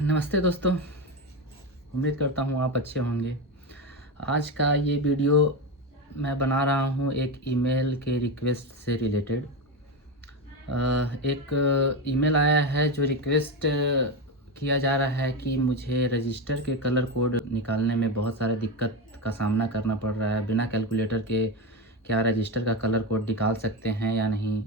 नमस्ते दोस्तों, उम्मीद करता हूँ आप अच्छे होंगे। आज का ये वीडियो मैं बना रहा हूँ एक ईमेल के रिक्वेस्ट से रिलेटेड। एक ईमेल आया है जो रिक्वेस्ट किया जा रहा है कि मुझे रजिस्टर के कलर कोड निकालने में बहुत सारे दिक्कत का सामना करना पड़ रहा है। बिना कैलकुलेटर के क्या रजिस्टर का कलर कोड निकाल सकते हैं या नहीं।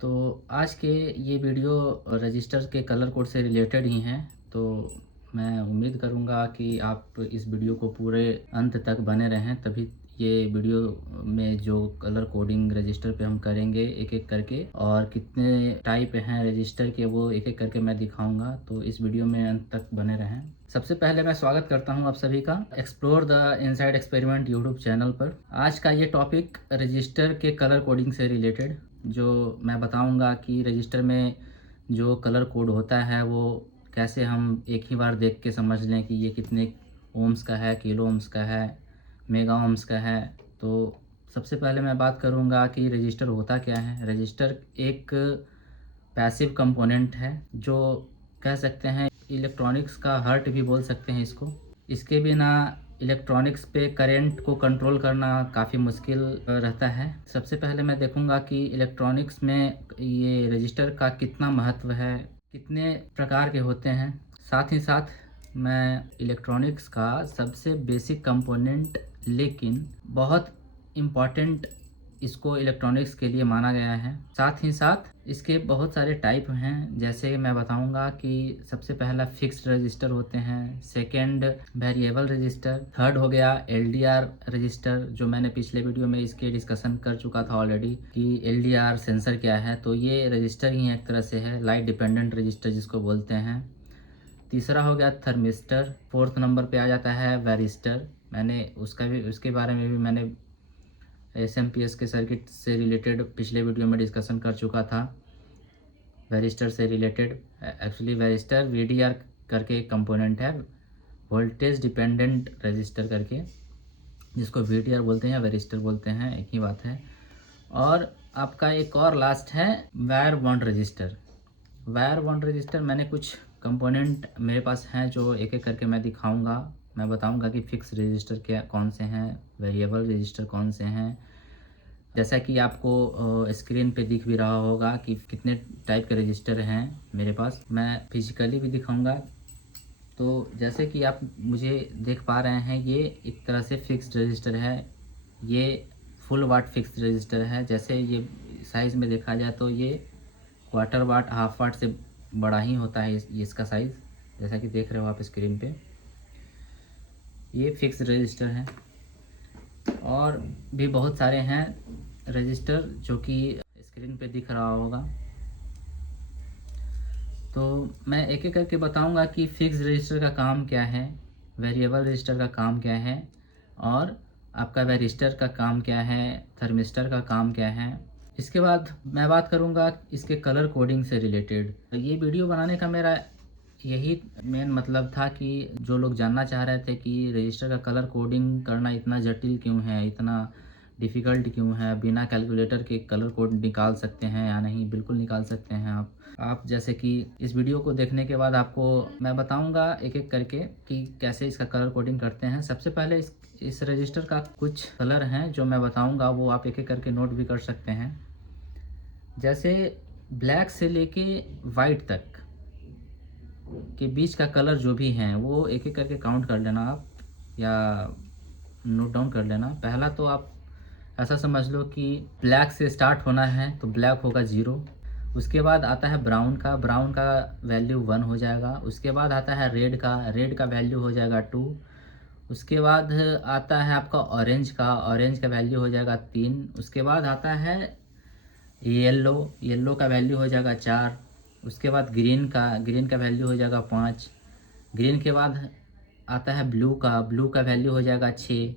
तो आज के ये वीडियो रजिस्टर के कलर कोड से रिलेटेड ही हैं। तो मैं उम्मीद करूँगा कि आप इस वीडियो को पूरे अंत तक बने रहें, तभी ये वीडियो में जो कलर कोडिंग रजिस्टर पे हम करेंगे एक एक करके, और कितने टाइप हैं रजिस्टर के वो एक एक करके मैं दिखाऊंगा। तो इस वीडियो में अंत तक बने रहें। सबसे पहले मैं स्वागत करता हूं आप सभी का explore the inside experiment YouTube channel पर। आज का ये टॉपिक रजिस्टर के कलर कोडिंग से रिलेटेड, जो मैं बताऊंगा कि रजिस्टर में जो कलर कोड होता है वो कैसे हम एक ही बार देख के समझ लें कि ये कितने ओम्स का है, किलो ओम्स का है, मेगा ओम्स का है। तो सबसे पहले मैं बात करूंगा कि रजिस्टर होता क्या है। रजिस्टर एक पैसिव कंपोनेंट है, जो कह सकते हैं इलेक्ट्रॉनिक्स का हार्ट भी बोल सकते हैं इसको। इसके बिना इलेक्ट्रॉनिक्स पे करंट को कंट्रोल करना काफ़ी मुश्किल रहता है। सबसे पहले मैं देखूंगा कि इलेक्ट्रॉनिक्स में ये रजिस्टर का कितना महत्व है, कितने प्रकार के होते हैं। साथ ही साथ मैं इलेक्ट्रॉनिक्स का सबसे बेसिक कंपोनेंट लेकिन बहुत इम्पॉर्टेंट इसको इलेक्ट्रॉनिक्स के लिए माना गया है। साथ ही साथ इसके बहुत सारे टाइप हैं, जैसे मैं बताऊंगा कि सबसे पहला फिक्स्ड रजिस्टर होते हैं, सेकंड वेरिएबल रजिस्टर, थर्ड हो गया एलडीआर रजिस्टर, जो मैंने पिछले वीडियो में इसके डिस्कशन कर चुका था ऑलरेडी कि एलडीआर सेंसर क्या है। तो ये रजिस्टर ही एक तरह से है, लाइट डिपेंडेंट रजिस्टर जिसको बोलते हैं। तीसरा हो गया थर्मिस्टर। फोर्थ नंबर पे आ जाता है वेरिस्टर। मैंने उसके बारे में भी मैंने एसएमपीएस के सर्किट से रिलेटेड पिछले वीडियो में डिस्कशन कर चुका था, वेरिस्टर से रिलेटेड। एक्चुअली वेरिस्टर वीडीआर करके एक कंपोनेंट है, वोल्टेज डिपेंडेंट रजिस्टर करके, जिसको वीडीआर बोलते हैं या वेरिस्टर बोलते हैं, एक ही बात है। और आपका एक और लास्ट है wire bond register. Wire bond register मैंने कुछ कंपोनेंट मेरे पास हैं जो एक एक करके मैं दिखाऊंगा। मैं बताऊंगा कि फिक्स रजिस्टर क्या कौन से हैं, वेरिएबल रजिस्टर कौन से हैं। जैसा कि आपको स्क्रीन पे दिख भी रहा होगा कि कितने टाइप के रजिस्टर हैं मेरे पास, मैं फिजिकली भी दिखाऊंगा। तो जैसे कि आप मुझे देख पा रहे हैं, ये एक तरह से फिक्स्ड रजिस्टर है। ये फुल वाट फिक्स्ड रजिस्टर है। जैसे ये साइज़ में देखा जाए तो ये क्वार्टर वाट, हाफ वाट से बड़ा ही होता है इसका साइज़, जैसा कि देख रहे हो आप स्क्रीन पे। ये फिक्स रजिस्टर है। और भी बहुत सारे हैं रजिस्टर जो कि स्क्रीन पे दिख रहा होगा। तो मैं एक एक करके बताऊंगा कि फिक्स रजिस्टर का काम क्या है, वेरिएबल रजिस्टर का काम क्या है, और आपका वेरिस्टर का काम क्या है, थर्मिस्टर का काम क्या है। इसके बाद मैं बात करूंगा इसके कलर कोडिंग से रिलेटेड। ये वीडियो बनाने का मेरा यही मेन मतलब था कि जो लोग जानना चाह रहे थे कि रजिस्टर का कलर कोडिंग करना इतना जटिल क्यों है, इतना डिफ़िकल्ट क्यों है, बिना कैलकुलेटर के कलर कोड निकाल सकते हैं या नहीं। बिल्कुल निकाल सकते हैं आप जैसे कि इस वीडियो को देखने के बाद आपको मैं बताऊंगा एक एक करके कि कैसे इसका कलर कोडिंग करते हैं। सबसे पहले इस रजिस्टर का कुछ कलर हैं जो मैं बताऊंगा, वो आप एक एक करके नोट भी कर सकते हैं। जैसे ब्लैक से लेके वाइट तक के बीच का कलर जो भी हैं वो एक एक करके काउंट कर लेना आप, या नोट डाउन कर लेना। पहला तो आप ऐसा समझ लो कि ब्लैक से स्टार्ट होना है तो ब्लैक होगा 0। उसके बाद आता है ब्राउन का वैल्यू 1 हो जाएगा। उसके बाद आता है रेड का वैल्यू हो जाएगा 2। उसके बाद आता है आपका ऑरेंज का वैल्यू हो जाएगा 3। उसके बाद आता है येलो का वैल्यू हो जाएगा 4। उसके बाद ग्रीन का वैल्यू हो जाएगा 5। ग्रीन के बाद आता है ब्लू का वैल्यू हो जाएगा 6।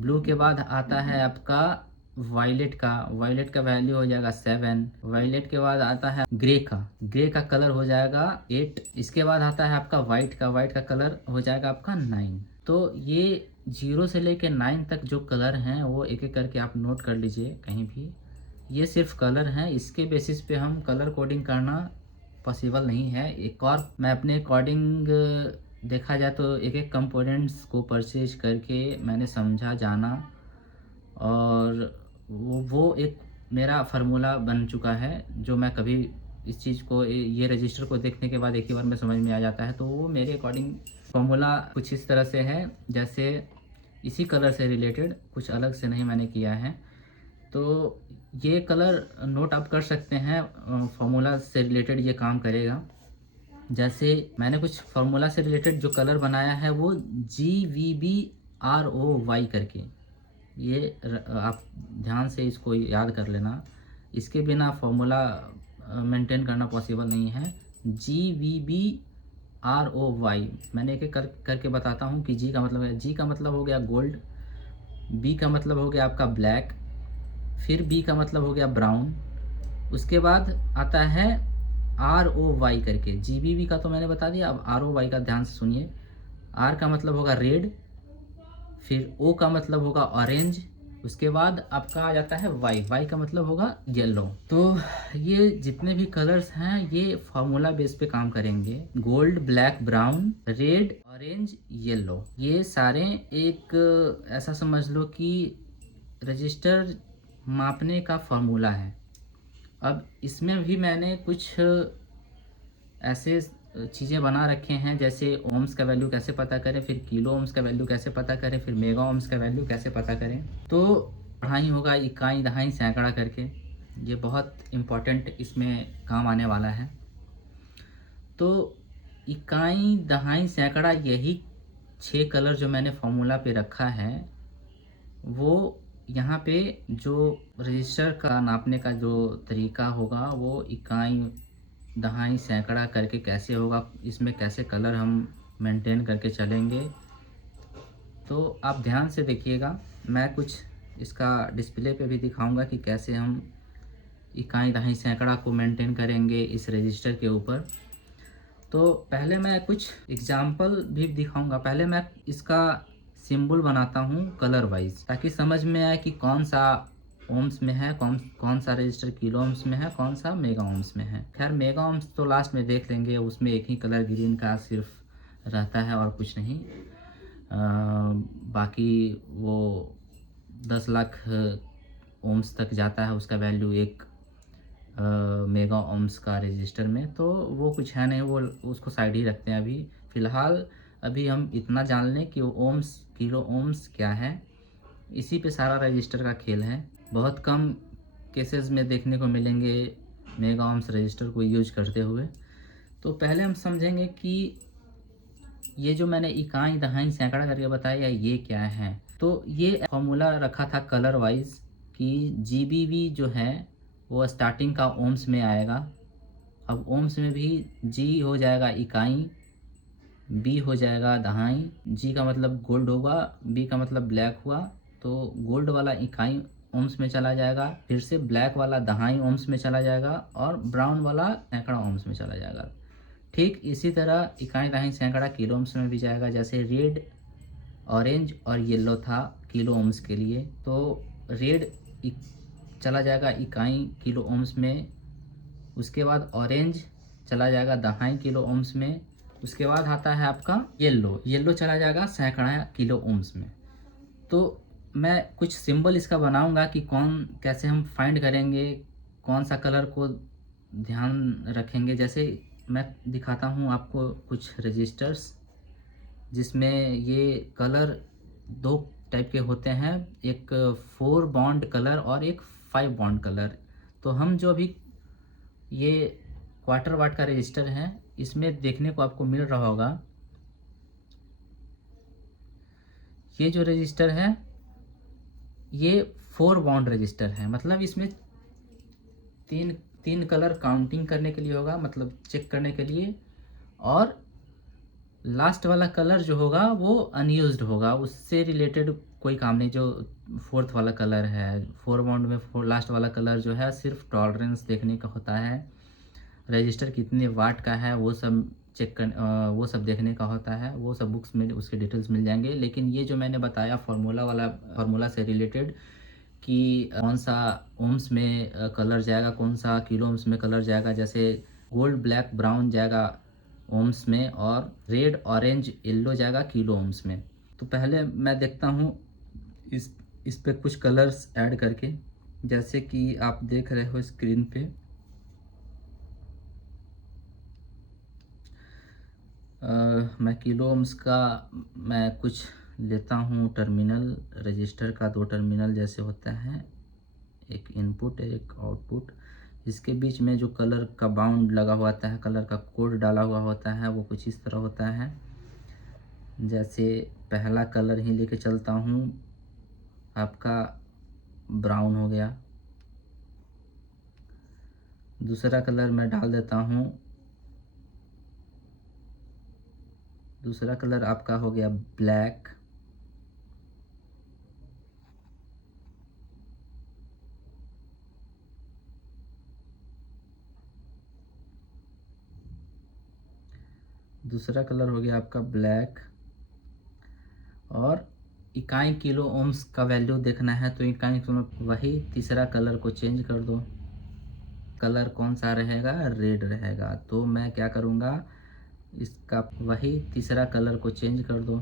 ब्लू के बाद आता है आपका वायलेट का वैल्यू हो जाएगा 7। वायलेट के बाद आता है ग्रे का कलर हो जाएगा 8। इसके बाद आता है आपका वाइट का कलर हो जाएगा आपका 9। तो ये 0 से लेके 9 तक जो कलर हैं वो एक एक करके आप नोट कर लीजिए कहीं भी। ये सिर्फ कलर हैं, इसके बेसिस पे हम कलर कोडिंग करना पॉसिबल नहीं है। एक और मैं अपने अकॉर्डिंग देखा जाए तो एक-एक कंपोनेंट्स को परचेज़ करके मैंने समझा, जाना, और वो एक मेरा फ़ॉर्मूला बन चुका है, जो मैं कभी इस चीज़ को ये रजिस्टर को देखने के बाद एक ही बार में समझ में आ जाता है। तो वो मेरे अकॉर्डिंग फ़ॉर्मूला कुछ इस तरह से है, जैसे इसी कलर से रिलेटेड, कुछ अलग से नहीं मैंने किया है। तो ये कलर नोट आप कर सकते हैं, फ़ॉर्मूला से रिलेटेड ये काम करेगा। जैसे मैंने कुछ फ़ॉर्मूला से रिलेटेड जो कलर बनाया है वो GVBROY करके, ये आप ध्यान से इसको याद कर लेना। इसके बिना फ़ॉर्मूला मेंटेन करना पॉसिबल नहीं है। GVBROY मैंने एक-एक करके बताता हूँ कि जी का मतलब है, जी का मतलब हो गया गोल्ड, बी का मतलब हो गया आपका ब्लैक, फिर बी का मतलब हो गया ब्राउन, उसके बाद आता है ROY करके। GBB का तो मैंने बता दिया, अब ROY का ध्यान से सुनिए। R का मतलब होगा रेड, फिर O का मतलब होगा ऑरेंज, उसके बाद आपका आ जाता है Y का मतलब होगा येलो। तो ये जितने भी कलर्स हैं ये फार्मूला बेस पे काम करेंगे। Gold, black, brown, red, orange, yellow, ये सारे एक ऐसा समझ लो कि रजिस्टर मापने का फार्मूला है। अब इसमें भी मैंने कुछ ऐसे चीज़ें बना रखे हैं, जैसे ओम्स का वैल्यू कैसे पता करें, फिर किलो ओम्स का वैल्यू कैसे पता करें, फिर मेगा ओम्स का वैल्यू कैसे पता करें। तो पढ़ाई होगा इकाई, दहाई, सैकड़ा करके, ये बहुत इम्पोर्टेंट इसमें काम आने वाला है। तो इकाई, दहाई, सैकड़ा, यही 6 कलर जो मैंने फॉर्मूला पे रखा है, वो यहाँ पे जो रजिस्टर का नापने का जो तरीका होगा वो इकाई, दहाई, सैकड़ा करके कैसे होगा, इसमें कैसे कलर हम मेंटेन करके चलेंगे। तो आप ध्यान से देखिएगा, मैं कुछ इसका डिस्प्ले पे भी दिखाऊंगा कि कैसे हम इकाई, दहाई, सैकड़ा को मेंटेन करेंगे इस रजिस्टर के ऊपर। तो पहले मैं कुछ एग्जाम्पल भी दिखाऊंगा। पहले मैं इसका सिंबल बनाता हूँ कलर वाइज, ताकि समझ में आए कि कौन सा ओम्स में है, कौन कौन सा रजिस्टर किलो ओम्स में है, कौन सा मेगा ओम्स में है। खैर मेगा ओम्स तो लास्ट में देख लेंगे, उसमें एक ही कलर ग्रीन का सिर्फ रहता है और कुछ नहीं। बाकी वो 10 लाख ओम्स तक जाता है उसका वैल्यू एक मेगा ओम्स का रजिस्टर में। तो वो कुछ है नहीं, वो उसको साइड ही रखते हैं अभी फ़िलहाल। अभी हम इतना जान लें कि ओम्स, किलो ओम्स क्या है, इसी पे सारा रजिस्टर का खेल है। बहुत कम केसेस में देखने को मिलेंगे मेगा ओम्स रजिस्टर को यूज करते हुए। तो पहले हम समझेंगे कि ये जो मैंने इकाई, दहाई, सैकड़ा करके बताया ये क्या है। तो ये फॉर्मूला रखा था कलर वाइज कि GBV जो है वो स्टार्टिंग का ओम्स में आएगा। अब ओम्स में भी G हो जाएगा इकाई, B हो जाएगा दहाई, G का मतलब गोल्ड होगा, B का मतलब ब्लैक हुआ, तो गोल्ड वाला इकाई ओम्स में चला जाएगा, फिर से ब्लैक वाला दहाई ओम्स में चला जाएगा, और ब्राउन वाला सैकड़ा ओम्स में चला जाएगा। ठीक इसी तरह इकाई, दहाई, सैकड़ा किलो ओम्स में भी जाएगा। जैसे रेड, ऑरेंज और येलो था किलो ओम्स के लिए, तो रेड चला जाएगा इकाई किलो ओम्स में, उसके बाद ऑरेंज चला जाएगा दहाई किलो ओम्स में, उसके बाद आता है आपका येलो, येलो चला जाएगा सैकड़ा किलो ओम्स में। तो मैं कुछ सिंबल इसका बनाऊंगा कि कौन कैसे हम फाइंड करेंगे, कौन सा कलर को ध्यान रखेंगे। जैसे मैं दिखाता हूँ आपको कुछ रजिस्टर्स जिसमें ये कलर 2 टाइप के होते हैं, एक 4 बॉन्ड कलर और एक 5 बॉन्ड कलर। तो हम जो अभी ये क्वार्टर वाट का रजिस्टर है, इसमें देखने को आपको मिल रहा होगा, ये जो रजिस्टर है ये 4 बॉन्ड रजिस्टर है। मतलब इसमें तीन कलर काउंटिंग करने के लिए होगा, मतलब चेक करने के लिए, और लास्ट वाला कलर जो होगा वो अनयूज्ड होगा, उससे रिलेटेड कोई काम नहीं। जो 4th वाला कलर है, 4 बॉन्ड में लास्ट वाला कलर जो है सिर्फ टॉलरेंस देखने का होता है, रजिस्टर कितने वाट का है वो सब वो सब देखने का होता है। वो सब बुक्स में उसके डिटेल्स मिल जाएंगे। लेकिन ये जो मैंने बताया फार्मूला से रिलेटेड कि कौन सा ओम्स में कलर जाएगा, कौन सा किलो ओम्स में कलर जाएगा, जैसे गोल्ड ब्लैक ब्राउन जाएगा ओम्स में और रेड ऑरेंज येलो जाएगा किलो ओम्स में। तो पहले मैं देखता हूँ इस पे कुछ कलर्स ऐड करके, जैसे कि आप देख रहे हो स्क्रीन पे। मैं किलो ओम्स का मैं कुछ लेता हूँ टर्मिनल रजिस्टर का, 2 टर्मिनल जैसे होता है, एक इनपुट एक आउटपुट। इसके बीच में जो कलर का बाउंड लगा हुआ होता है, कलर का कोड डाला हुआ होता है, वो कुछ इस तरह होता है। जैसे पहला कलर ही लेके चलता हूँ, आपका ब्राउन हो गया। दूसरा कलर मैं डाल देता हूँ, दूसरा कलर आपका हो गया ब्लैक। दूसरा कलर हो गया आपका ब्लैक। और इकाई किलो ओम्स का वैल्यू देखना है तो इकाई किलो, वही तीसरा कलर को चेंज कर दो। कलर कौन सा रहेगा? रेड रहेगा। तो मैं क्या करूँगा, इसका वही तीसरा कलर को चेंज कर दो।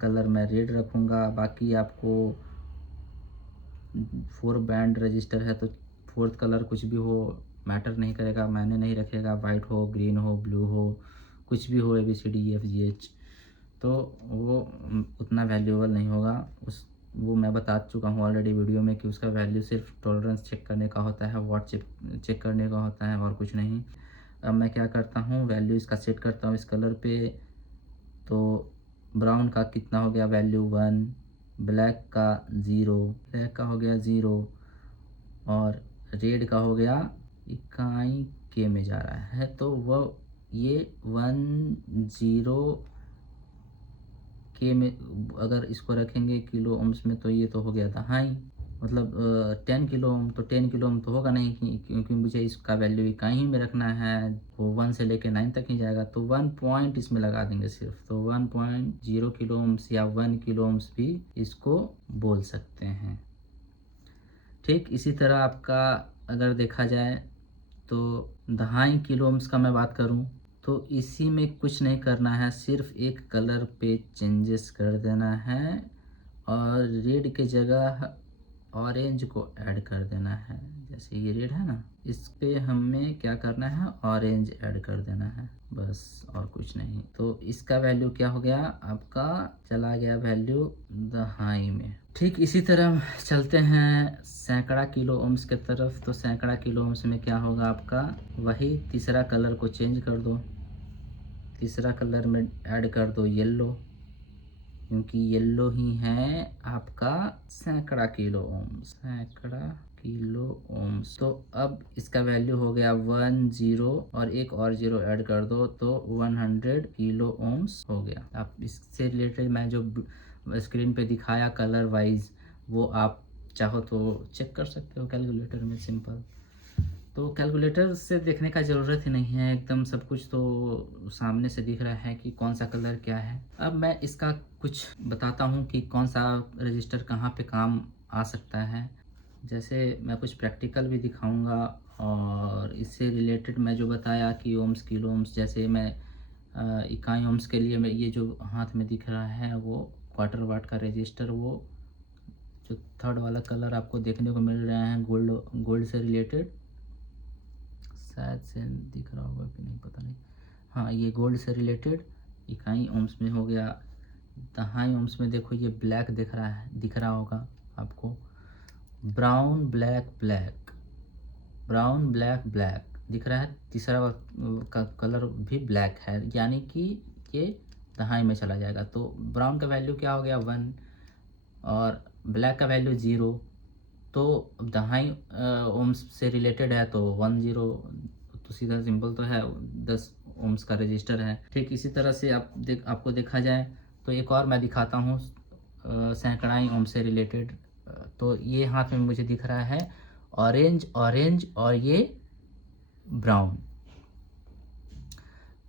कलर मैं रेड रखूँगा। बाकी आपको 4 बैंड रजिस्टर है तो 4th कलर कुछ भी हो मैटर नहीं करेगा, मायने नहीं रखेगा। वाइट हो, ग्रीन हो, ब्लू हो, कुछ भी हो, ABCDEFGH, तो वो उतना वैल्यूएबल नहीं होगा। वो मैं बता चुका हूँ ऑलरेडी वीडियो में कि उसका वैल्यू सिर्फ टॉलरेंस चेक करने का होता है, वॉट चेक करने का होता है और कुछ नहीं। अब मैं क्या करता हूँ, वैल्यू इसका सेट करता हूँ इस कलर पे। तो ब्राउन का कितना हो गया वैल्यू 1, ब्लैक का 0, ब्लैक का हो गया 0 और रेड का हो गया इकाई के में जा रहा है। तो वह ये 10 के में अगर इसको रखेंगे किलो ओम्स में तो ये तो हो गया दहाई, मतलब 10 किलो ओम। तो 10 किलो ओम तो होगा नहीं क्योंकि मुझे इसका वैल्यू इकाई ही में रखना है, वो 1 से लेके 9 तक ही जाएगा। तो 1 पॉइंट इसमें लगा देंगे सिर्फ। तो 1.0 किलो ओम्स या 1 किलो ओम्स भी इसको बोल सकते हैं। ठीक इसी तरह आपका अगर देखा जाए तो 2.5 किलो ओम्स का मैं बात करूं तो इसी में कुछ नहीं करना है, सिर्फ एक कलर पे चेंजेस कर देना है और रेड के जगह ऑरेंज को ऐड कर देना है। जैसे ये रेड है ना, इस पे हमें क्या करना है, ऑरेंज ऐड कर देना है, बस और कुछ नहीं। तो इसका वैल्यू क्या हो गया, आपका चला गया वैल्यू दहाई में। ठीक इसी तरह चलते हैं सैकड़ा किलो ओम्स के तरफ। तो सैकड़ा किलो ओम्स में क्या होगा आपका, वही तीसरा कलर को चेंज कर दो। तीसरा कलर में ऐड कर दो येलो, क्योंकि येलो ही है आपका सैकड़ा किलो ओम्स। सैकड़ा किलो ओम्स। तो अब इसका वैल्यू हो गया 10 और एक और 0 ऐड कर दो तो 100 किलो ओम्स हो गया। आप इससे रिलेटेड मैं जो स्क्रीन पे दिखाया कलर वाइज, वो आप चाहो तो चेक कर सकते हो कैलकुलेटर में, सिंपल। तो कैलकुलेटर से देखने का ज़रूरत ही नहीं है, एकदम सब कुछ तो सामने से दिख रहा है कि कौन सा कलर क्या है। अब मैं इसका कुछ बताता हूँ कि कौन सा रजिस्टर कहाँ पे काम आ सकता है। जैसे मैं कुछ प्रैक्टिकल भी दिखाऊंगा और इससे रिलेटेड मैं जो बताया कि ओम्स किलो ओम्स, जैसे मैं इकाई ओम्स के लिए मैं ये जो हाथ में दिख रहा है वो क्वार्टर वाट का रजिस्टर, वो जो थर्ड वाला कलर आपको देखने को मिल रहा है गोल्ड से रिलेटेड, शायद से दिख रहा होगा कि नहीं पता नहीं। हाँ, ये गोल्ड से रिलेटेड इकाई ओम्स में हो गया। दहाई ओम्स में देखो ये ब्लैक दिख रहा होगा आपको, brown black black, brown black black दिख रहा है। तीसरा का कलर भी ब्लैक है, यानी कि ये दहाई में चला जाएगा। तो ब्राउन का वैल्यू क्या हो गया 1 और ब्लैक का वैल्यू 0। तो दहाई ओम्स से रिलेटेड है तो 10, तो सीधा सिंपल तो है, 10 ओम्स का रजिस्टर है। ठीक इसी तरह से आपको देखा जाए तो एक और मैं दिखाता हूँ सैकड़ाई ओम से रिलेटेड। तो ये हाथ में मुझे दिख रहा है ऑरेंज ऑरेंज और ये ब्राउन।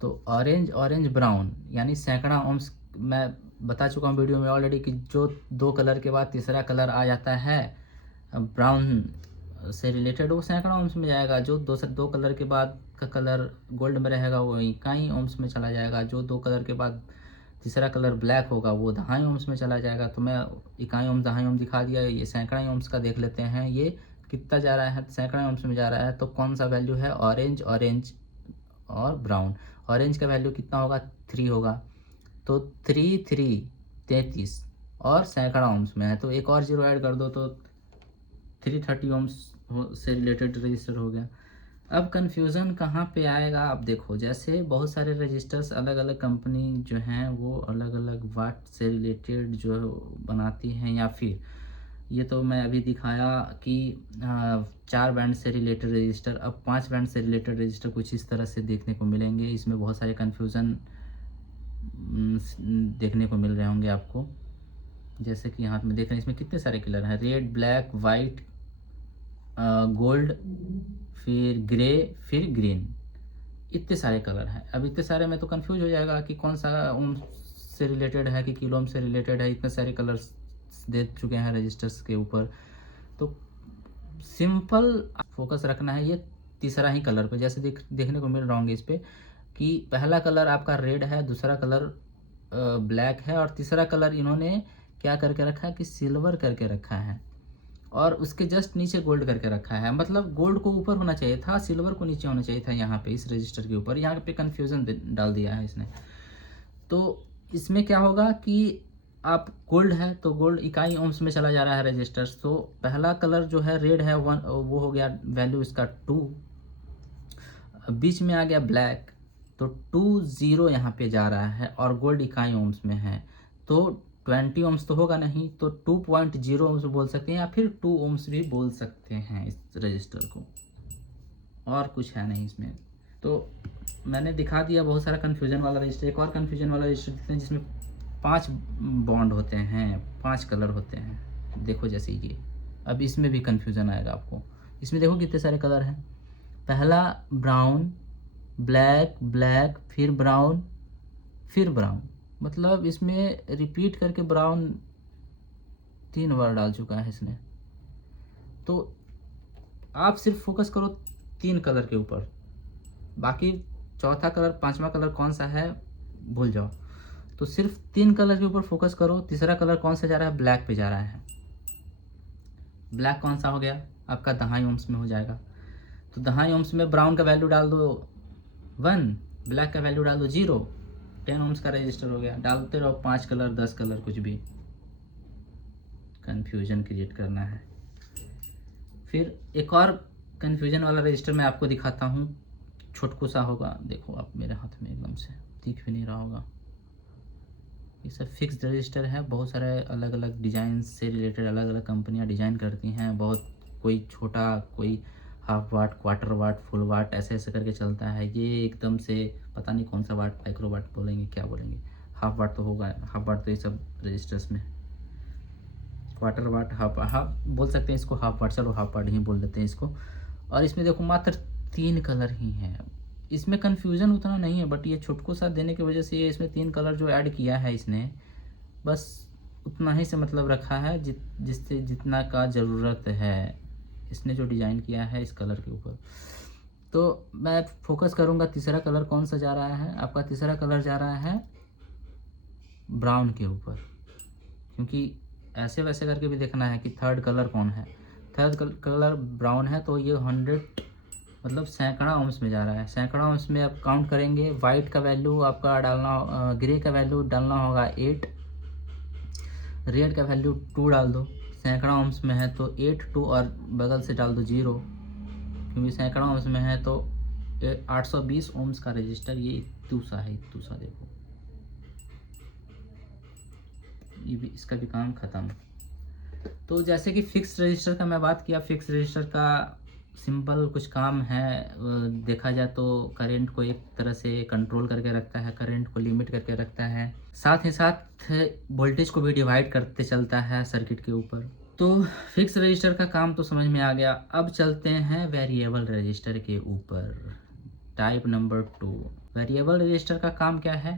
तो ऑरेंज ऑरेंज ब्राउन यानी सैकड़ा ओम्स, मैं बता चुका हूँ वीडियो में ऑलरेडी कि जो 2 कलर के बाद तीसरा कलर आ जाता है ब्राउन से रिलेटेड, वो सैकड़ा ओम्स में जाएगा। जो 2 कलर के बाद का कलर गोल्ड में रहेगा वो इकाई ओम्स में चला जाएगा। जो 2 कलर के बाद तीसरा कलर ब्लैक होगा वो दहाई ओम्स में चला जाएगा। तो मैं इकाई ओम दहाई ओम दिखा दिया। ये सैकड़ा ओम्स का देख लेते हैं, ये कितना जा रहा है, सैकड़ा ओम्स में जा रहा है। तो कौन सा वैल्यू है, ऑरेंज और ब्राउन। ऑरेंज का वैल्यू कितना होगा, 3 होगा। तो 33 और सैकड़ा ओम्स में है, तो एक और जीरो ऐड कर दो तो 330 ओम्स से रिलेटेड रजिस्टर हो गया। अब कन्फ्यूज़न कहाँ पे आएगा, आप देखो जैसे बहुत सारे रजिस्टर्स अलग अलग कंपनी जो हैं वो अलग अलग वाट से रिलेटेड जो बनाती हैं, या फिर ये तो मैं अभी दिखाया कि 4 बैंड से रिलेटेड रजिस्टर, अब 5 बैंड से रिलेटेड रजिस्टर कुछ इस तरह से देखने को मिलेंगे। इसमें बहुत सारे कन्फ्यूज़न देखने को मिल रहे होंगे आपको। जैसे कि यहाँ में देख रहे हैं, इसमें कितने सारे कलर हैं, रेड, ब्लैक, वाइट, गोल्ड, फिर ग्रे, फिर ग्रीन, इतने सारे कलर हैं। अब इतने सारे में तो कंफ्यूज हो जाएगा कि कौन सा ओम से रिलेटेड है कि किलो ओम से रिलेटेड है। इतने सारे कलर्स दे चुके हैं रजिस्टर्स के ऊपर। तो सिंपल फोकस रखना है ये तीसरा ही कलर पे। जैसे देखने को मिल रहा होंगे इस पे कि पहला कलर आपका रेड है, दूसरा कलर ब्लैक है, और तीसरा कलर इन्होंने क्या करके रखा है कि सिल्वर करके रखा है, और उसके जस्ट नीचे गोल्ड करके रखा है। मतलब गोल्ड को ऊपर होना चाहिए था, सिल्वर को नीचे होना चाहिए था यहाँ पे इस रजिस्टर के ऊपर। यहाँ पे कन्फ्यूज़न डाल दिया है इसने। तो इसमें क्या होगा कि आप गोल्ड है तो गोल्ड इकाई ओम्स में चला जा रहा है रजिस्टर। तो पहला कलर जो है रेड है 1, वो हो गया वैल्यू इसका 2। बीच में आ गया ब्लैक, तो 20 यहाँ पे जा रहा है, और गोल्ड इकाई ओम्स में है तो 20 ओम्स तो होगा नहीं, तो 2.0 ओम्स बोल सकते हैं, या फिर 2 ओम्स भी बोल सकते हैं इस रजिस्टर को। और कुछ है नहीं इसमें। तो मैंने दिखा दिया बहुत सारा कन्फ्यूजन वाला रजिस्टर। एक और कन्फ्यूजन वाला रजिस्टर देते हैं जिसमें 5 बॉन्ड होते हैं, 5 कलर होते हैं। देखो जैसे ये, अब इसमें भी कन्फ्यूजन आएगा आपको। इसमें देखो कितने सारे कलर हैं। पहला ब्राउन, ब्लैक, ब्लैक, फिर ब्राउन, फिर ब्राउन। मतलब इसमें रिपीट करके ब्राउन 3 बार डाल चुका है इसने। तो आप सिर्फ फोकस करो 3 कलर के ऊपर, बाकी चौथा कलर, 5वां कलर कौन सा है भूल जाओ। तो सिर्फ 3 कलर के ऊपर फोकस करो। तीसरा कलर कौन सा जा रहा है, ब्लैक पे जा रहा है। ब्लैक कौन सा हो गया आपका, दहाई ओम्स में हो जाएगा। तो दहाई ओम्स में ब्राउन का वैल्यू डाल दो 1, ब्लैक का वैल्यू डाल दो 0, 10 ओम्स का रजिस्टर हो गया। डालते रहो 5 कलर 10 कलर, कुछ भी, कन्फ्यूजन क्रिएट करना है। फिर एक और कन्फ्यूजन वाला रजिस्टर मैं आपको दिखाता हूँ, छोटकू सा होगा। देखो आप मेरे हाथ में एकदम से दिख भी नहीं रहा होगा। ये सब फिक्स्ड रजिस्टर है। बहुत सारे अलग अलग डिज़ाइन से रिलेटेड अलग अलग कंपनियां डिज़ाइन करती हैं। बहुत कोई छोटा, कोई हाफ वाट, क्वार्टर वाट, फुल वाट, ऐसे ऐसे करके चलता है। ये एकदम से पता नहीं कौन सा वाट, माइक्रो वाट बोलेंगे, क्या बोलेंगे। हाफ वाट तो होगा, हाफ वाट तो ये सब रजिस्टर्स में, क्वार्टर वाट, हाफ बोल सकते हैं इसको, हाफ वाट, चलो हाफ वाट ही बोल देते हैं इसको। और इसमें देखो मात्र 3 कलर ही हैं। इसमें कन्फ्यूज़न उतना नहीं है, बट ये छुटकू सा देने की वजह से ये इसमें 3 कलर जो ऐड किया है इसने, बस उतना ही से मतलब रखा है जिससे जितना का ज़रूरत है इसने जो डिज़ाइन किया है इस कलर के ऊपर। तो मैं फोकस करूँगा तीसरा कलर कौन सा जा रहा है। आपका तीसरा कलर जा रहा है ब्राउन के ऊपर, क्योंकि ऐसे वैसे करके भी देखना है कि थर्ड कलर कौन है। थर्ड कलर ब्राउन है, तो ये 100 मतलब सैकड़ा ओम्स में जा रहा है। सैकड़ा ओम्स में आप काउंट करेंगे। वाइट का वैल्यू आपका डालना, ग्रे का वैल्यू डालना होगा 8, रेड का वैल्यू 2 डाल दो। सैकड़ा ओम्स में है तो 8, 2 और बगल से डाल दो 0, क्योंकि सैकड़ा ओम्स में है तो 820 ओम्स का रजिस्टर। ये इतूसा है, इतूसा देखो, ये भी, इसका भी काम ख़त्म। तो जैसे कि फिक्स रजिस्टर का मैं बात किया, फिक्स रजिस्टर का सिंपल कुछ काम है। देखा जाए तो करंट को एक तरह से कंट्रोल करके रखता है, करंट को लिमिट करके रखता है, साथ ही साथ वोल्टेज को भी डिवाइड करते चलता है सर्किट के ऊपर। तो फिक्स रजिस्टर का काम तो समझ में आ गया। अब चलते हैं वेरिएबल रजिस्टर के ऊपर, टाइप नंबर 2। वेरिएबल रजिस्टर का काम क्या है,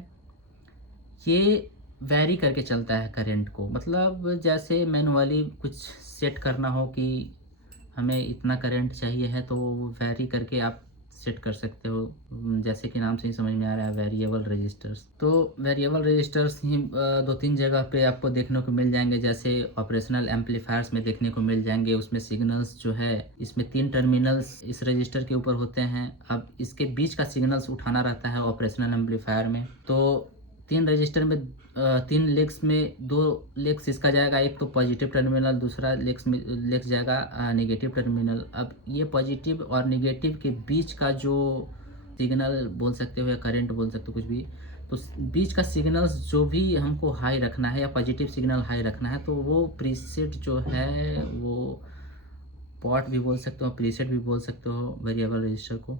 ये वैरी करके चलता है करंट को। मतलब जैसे मैनुअली कुछ सेट करना हो कि हमें इतना करंट चाहिए है, तो वो वैरी करके आप सेट कर सकते हो। जैसे कि नाम से ही समझ में आ रहा है, वेरिएबल रजिस्टर्स। तो वेरिएबल रजिस्टर्स ही 2-3 जगह पे आपको देखने को मिल जाएंगे। जैसे ऑपरेशनल एम्पलीफायर्स में देखने को मिल जाएंगे। उसमें सिग्नल्स जो है, इसमें 3 टर्मिनल्स इस रजिस्टर के ऊपर होते हैं। अब इसके बीच का सिग्नल्स उठाना रहता है ऑपरेशनल एम्पलीफायर में। तो 3 रजिस्टर में 3 लेग्स में 2 लेग्स इसका जाएगा, एक तो पॉजिटिव टर्मिनल, दूसरा लेग्स जाएगा नेगेटिव टर्मिनल। अब ये पॉजिटिव और नेगेटिव के बीच का जो सिग्नल बोल सकते हो या करंट बोल सकते हो, कुछ भी, तो बीच का सिग्नल्स जो भी हमको हाई रखना है या पॉजिटिव सिग्नल हाई रखना है, तो वो प्रीसेट जो है, वो पॉट भी बोल सकते हो, प्रीसेट भी बोल सकते हो वेरिएबल रजिस्टर को।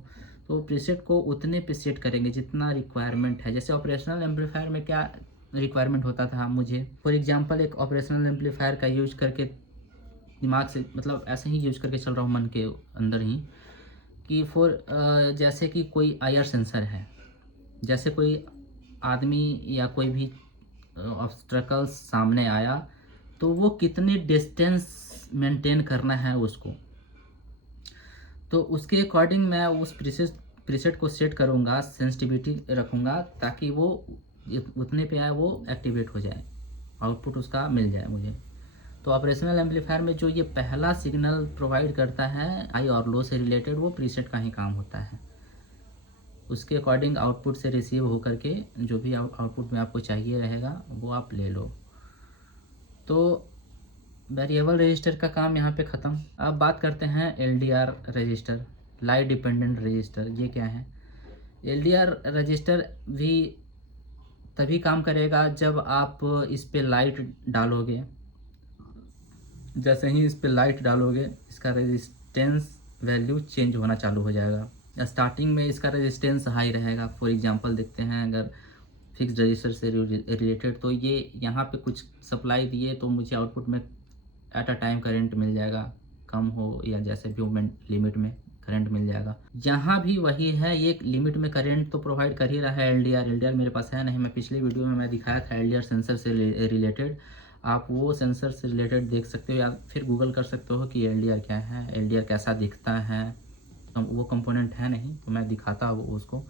तो प्रीसेट को उतने पे सेट करेंगे जितना रिक्वायरमेंट है। जैसे ऑपरेशनल एम्पलीफायर में क्या रिक्वायरमेंट होता था, मुझे फॉर एग्जांपल एक ऑपरेशनल एम्पलीफायर का यूज करके दिमाग से, मतलब ऐसे ही यूज करके चल रहा हूँ मन के अंदर ही, कि जैसे कि कोई आईआर सेंसर है, जैसे कोई आदमी या कोई भी ऑब्स्ट्रकल्स सामने आया, तो वो कितने डिस्टेंस मेंटेन करना है उसको, तो उसके अकॉर्डिंग मैं उस प्रीसेट को सेट करूँगा, सेंसिटिविटी रखूँगा, ताकि वो उतने पे आए, वो एक्टिवेट हो जाए, आउटपुट उसका मिल जाए मुझे। तो ऑपरेशनल एम्पलीफायर में जो ये पहला सिग्नल प्रोवाइड करता है हाई और लो से रिलेटेड, वो प्रीसेट का ही काम होता है। उसके अकॉर्डिंग आउटपुट से रिसीव होकर के जो भी आउटपुट में आपको चाहिए रहेगा, वो आप ले लो। तो वेरिएबल रजिस्टर का काम यहाँ पे ख़त्म। अब बात करते हैं LDR register, light dependent register. ये क्या है? एलडीआर रजिस्टर भी तभी काम करेगा जब आप इस पे लाइट डालोगे। जैसे ही इस पे लाइट डालोगे, इसका रेजिस्टेंस वैल्यू चेंज होना चालू हो जाएगा। स्टार्टिंग में इसका रेजिस्टेंस हाई रहेगा। फॉर एग्जांपल देखते हैं, अगर फिक्स रजिस्टर से रिलेटेड, तो ये यहाँ पे कुछ सप्लाई दिए तो मुझे आउटपुट में एट अ टाइम करंट मिल जाएगा, कम हो या जैसे भी हो लिमिट में करंट मिल जाएगा। यहाँ भी वही है, ये लिमिट में करंट तो प्रोवाइड कर ही रहा है एलडीआर। एलडीआर मेरे पास है नहीं, मैं पिछले वीडियो में मैं दिखाया था एलडीआर सेंसर से रिलेटेड। आप वो सेंसर से रिलेटेड देख सकते हो या फिर गूगल कर सकते हो कि एलडीआर क्या है, एलडीआर कैसा दिखता है। वो कंपोनेंट है नहीं तो मैं दिखाता हूँ उसको।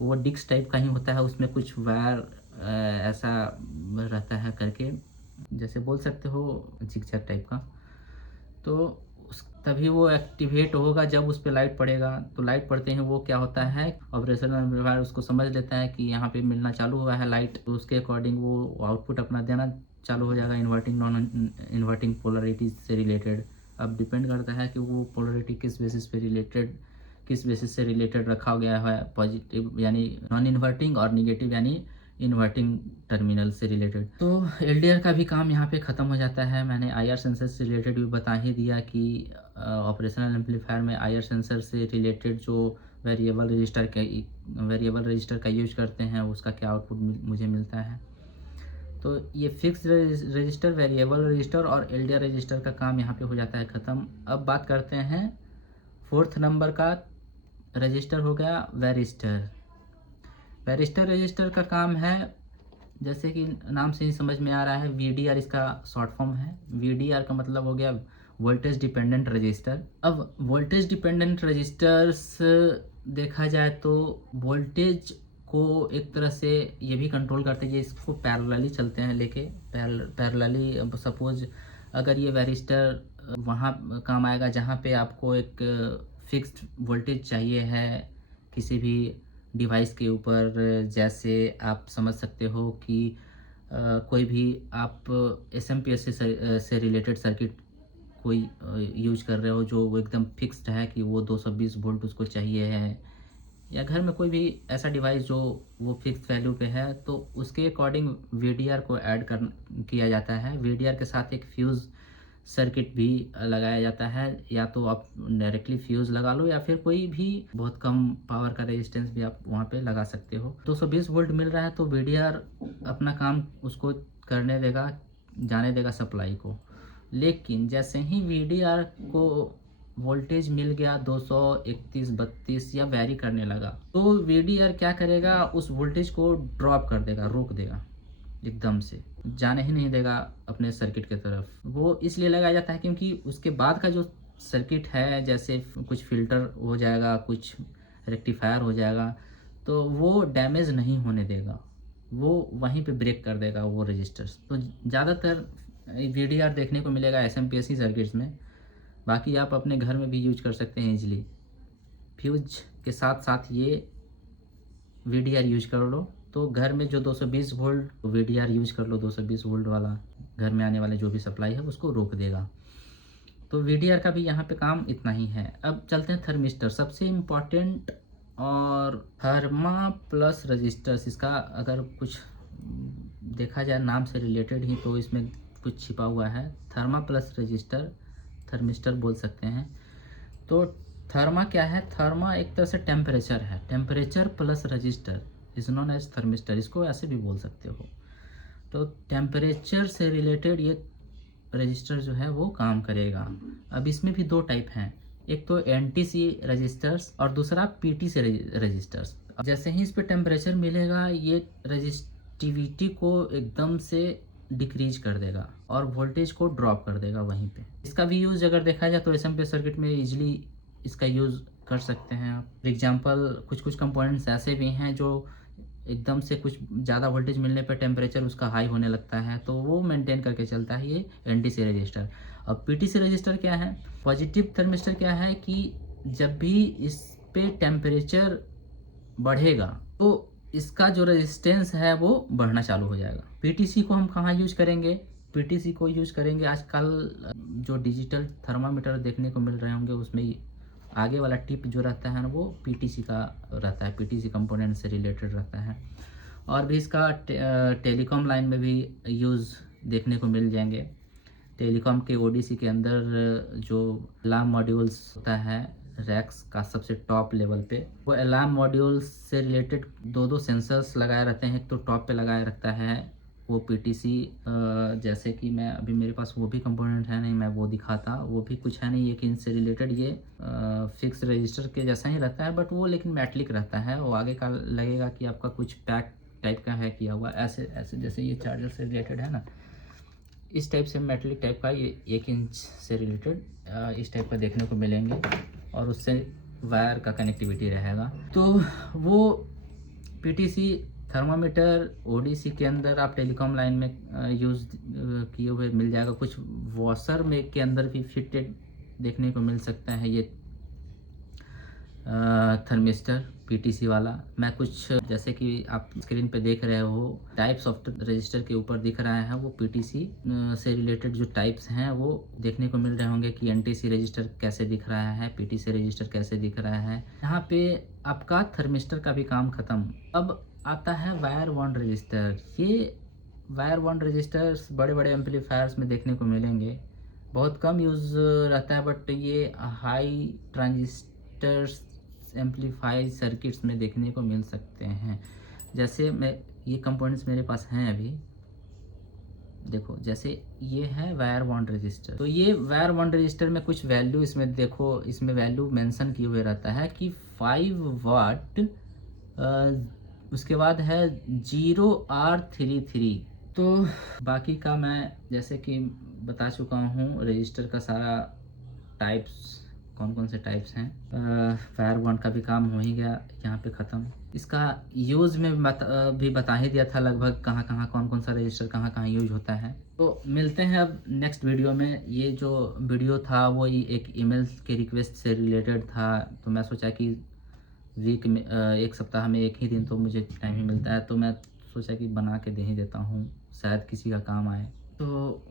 वो डिस्क टाइप का ही होता है, उसमें कुछ वायर ऐसा रहता है करके, जैसे बोल सकते हो जिगजैग टाइप का। तो तभी वो एक्टिवेट होगा जब उस पर लाइट पड़ेगा। तो लाइट पड़ते ही वो क्या होता है, ऑपरेशनल एम्पलीफायर उसको समझ लेता है कि यहाँ पे मिलना चालू हुआ है लाइट, तो उसके अकॉर्डिंग वो आउटपुट अपना देना चालू हो जाएगा, इन्वर्टिंग नॉन इन्वर्टिंग पोलरिटी से रिलेटेड। अब डिपेंड करता है कि वो पोलरिटी किस बेसिस से रिलेटेड रखा गया है, पॉजिटिव यानी नॉन इन्वर्टिंग और निगेटिव यानी इन्वर्टिंग टर्मिनल से रिलेटेड। तो एलडीआर का भी काम यहाँ पे ख़त्म हो जाता है। मैंने आईआर सेंसर से रिलेटेड भी बता ही दिया कि ऑपरेशनल एम्पलीफायर में आईआर सेंसर से रिलेटेड जो वेरिएबल रजिस्टर का यूज करते हैं, उसका क्या आउटपुट मुझे मिलता है। तो ये फिक्स रजिस्टर, वेरिएबल रजिस्टर और एलडीआर रजिस्टर का काम यहाँ पे हो जाता है ख़त्म। अब बात करते हैं 4th नंबर का रजिस्टर, हो गया वेरिस्टर। वेरिस्टर रजिस्टर का काम है, जैसे कि नाम से ही समझ में आ रहा है, वीडीआर इसका शॉर्ट फॉर्म है। वीडीआर का मतलब हो गया वोल्टेज डिपेंडेंट रजिस्टर। अब वोल्टेज डिपेंडेंट रजिस्टर्स देखा जाए तो वोल्टेज को एक तरह से ये भी कंट्रोल करते हैं, ये इसको पैरेलली चलते हैं लेके, पैरेलली। सपोज अगर ये वेरिस्टर वहाँ काम आएगा जहाँ पे आपको एक फिक्स्ड वोल्टेज चाहिए है किसी भी डिवाइस के ऊपर। जैसे आप समझ सकते हो कि कोई भी आप SMPS से रिलेटेड सर्किट कोई यूज कर रहे हो, जो वो एकदम फिक्स्ड है कि वो 220 वोल्ट उसको चाहिए है, या घर में कोई भी ऐसा डिवाइस जो वो फिक्स वैल्यू पे है, तो उसके अकॉर्डिंग VDR को ऐड किया जाता है। VDR के साथ एक फ्यूज़ सर्किट भी लगाया जाता है, या तो आप डायरेक्टली फ्यूज़ लगा लो या फिर कोई भी बहुत कम पावर का रेजिस्टेंस भी आप वहाँ पे लगा सकते हो। 220 वोल्ट मिल रहा है तो VDR अपना काम उसको करने देगा, जाने देगा सप्लाई को। लेकिन जैसे ही VDR को वोल्टेज मिल गया 231, 32 या वेरी करने लगा, तो VDR क्या करेगा, उस वोल्टेज को ड्रॉप कर देगा, रोक देगा, एकदम से जाने ही नहीं देगा अपने सर्किट की तरफ। वो इसलिए लगाया जाता है क्योंकि उसके बाद का जो सर्किट है, जैसे कुछ फिल्टर हो जाएगा, कुछ रेक्टिफायर हो जाएगा, तो वो डैमेज नहीं होने देगा, वो वहीं पे ब्रेक कर देगा वो रजिस्टर्स। तो ज़्यादातर वीडीआर देखने को मिलेगा एसएमपीएसी सर्किट्स में, बाकी आप अपने घर में भी यूज कर सकते हैं इजीली। फ्यूज के साथ साथ ये वीडीआर यूज कर लो, तो घर में जो 220 वोल्ट वीडीआर यूज कर लो, 220 वोल्ट वाला घर में आने वाले जो भी सप्लाई है उसको रोक देगा। तो वीडीआर का भी यहाँ पे काम इतना ही है। अब चलते हैं थर्मिस्टर, सबसे इम्पॉर्टेंट। और थर्मा प्लस रजिस्टर्स, इसका अगर कुछ देखा जाए नाम से रिलेटेड ही, तो इसमें कुछ छिपा हुआ है। थर्मा प्लस रजिस्टर, थर्मिस्टर बोल सकते हैं। तो थर्मा क्या है? थर्मा एक तरह से टेम्परेचर है, temperature plus resistor is known as thermistor, इसको ऐसे भी बोल सकते हो। तो टेम्परेचर से रिलेटेड ये रजिस्टर जो है वो काम करेगा। अब इसमें भी दो टाइप हैं, एक तो एनटीसी रजिस्टर्स और दूसरा पीटीसी रजिस्टर्स। जैसे ही इस पे टेम्परेचर मिलेगा, ये रजिस्टिविटी को एकदम से डिक्रीज कर देगा और वोल्टेज को ड्रॉप कर देगा वहीं पे। इसका भी यूज़ अगर देखा जाए तो एसएमपी सर्किट में इजीली इसका यूज़ कर सकते हैं आप। फॉर एग्जांपल कुछ कंपोनेंट्स ऐसे भी हैं जो एकदम से कुछ ज़्यादा वोल्टेज मिलने पर टेम्परेचर उसका हाई होने लगता है, तो वो मेंटेन करके चलता है ये एनटीसी रजिस्टर। अब पीटीसी रजिस्टर क्या है? पॉजिटिव थर्मिस्टर क्या है कि जब भी इस पे टेम्परेचर बढ़ेगा तो इसका जो रेजिस्टेंस है वो बढ़ना चालू हो जाएगा। पीटीसी को हम कहाँ यूज करेंगे? पीटीसी को यूज करेंगे आजकल जो डिजिटल थर्मामीटर देखने को मिल रहे होंगे, उसमें आगे वाला टिप जो रहता है ना वो पीटीसी का रहता है, पीटीसी कंपोनेंट से रिलेटेड रहता है। और भी इसका टेलीकॉम लाइन में भी यूज़ देखने को मिल जाएंगे। टेलीकॉम के ओडीसी के अंदर जो अलार्म मॉड्यूल्स होता है रैक्स का सबसे टॉप लेवल पे, वो अलार्म मॉड्यूल्स से रिलेटेड दो सेंसर्स लगाए रहते हैं। एक तो टॉप पे लगाए रखता है वो पीटीसी, जैसे कि मैं अभी मेरे पास वो भी कंपोनेंट है नहीं, मैं वो दिखाता, वो भी कुछ है नहीं, लेकिन इनसे रिलेटेड ये फिक्स रजिस्टर के जैसा ही रहता है, बट वो लेकिन मेटलिक रहता है। वो आगे का लगेगा कि आपका कुछ पैक टाइप का है किया हुआ, ऐसे ऐसे जैसे ये चार्जर से रिलेटेड है ना, इस टाइप से मेटलिक टाइप का ये 1 इंच से रिलेटेड इस टाइप का देखने को मिलेंगे, और उससे वायर का कनेक्टिविटी रहेगा। तो वो पीटीसी थर्मामीटर ओडीसी के अंदर आप टेलीकॉम लाइन में यूज़ किए हुए मिल जाएगा। कुछ वॉशर में के अंदर भी फिटेड देखने को मिल सकता है ये थर्मिस्टर पीटीसी वाला। मैं कुछ जैसे कि आप स्क्रीन पे देख रहे हो टाइप्स ऑफ रजिस्टर के ऊपर दिख रहा है, वो पीटीसी से रिलेटेड जो टाइप्स हैं वो देखने को मिल रहे होंगे कि एनटीसी रजिस्टर कैसे दिख रहा है, पीटीसी रजिस्टर कैसे दिख रहा है। यहाँ पे आपका थर्मिस्टर का भी काम खत्म। अब आता है वायर बॉन्ड रजिस्टर। ये वायर बॉन्ड रजिस्टर्स बड़े बड़े एम्पलीफायर्स में देखने को मिलेंगे, बहुत कम यूज़ रहता है, बट ये हाई ट्रांजिस्टर्स एम्पलीफाई सर्किट्स में देखने को मिल सकते हैं। जैसे मैं ये कंपोनेंट्स मेरे पास हैं अभी, देखो जैसे ये है वायर बॉन्ड रजिस्टर। तो ये वायर बॉन्ड रजिस्टर में कुछ वैल्यू इसमें देखो, इसमें वैल्यू मेंशन किए हुए रहता है कि 5 वाट, उसके बाद है 0R33। तो बाकी का मैं जैसे कि बता चुका हूँ, रजिस्टर का सारा टाइप्स कौन कौन से टाइप्स हैं। वायर बॉन्ड का भी काम हो ही गया यहाँ पे ख़त्म। इसका यूज़ में भी बता ही दिया था लगभग कहाँ कहाँ कौन कौन सा रजिस्टर कहाँ कहाँ यूज होता है। तो मिलते हैं अब नेक्स्ट वीडियो में। ये जो वीडियो था वो एक ईमेल के रिक्वेस्ट से रिलेटेड था, तो मैं सोचा कि वीक में एक सप्ताह में एक ही दिन तो मुझे टाइम ही मिलता है, तो मैं सोचा कि बना के दे ही देता हूँ, शायद किसी का काम आए। तो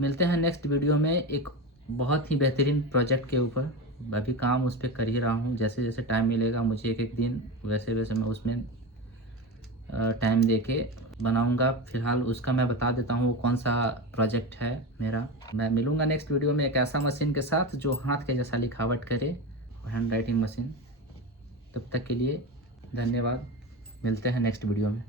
मिलते हैं नेक्स्ट वीडियो में एक बहुत ही बेहतरीन प्रोजेक्ट के ऊपर। अभी काम उस पर कर ही रहा हूँ, जैसे जैसे टाइम मिलेगा मुझे एक दिन वैसे वैसे मैं उसमें टाइम दे के बनाऊँगा। फिलहाल उसका मैं बता देता हूँ कौन सा प्रोजेक्ट है मेरा। मैं मिलूँगा नेक्स्ट वीडियो में एक ऐसा मशीन के साथ जो हाथ के जैसा लिखावट करे, हैंड राइटिंग मशीन। तब तक के लिए धन्यवाद, मिलते हैं नेक्स्ट वीडियो में।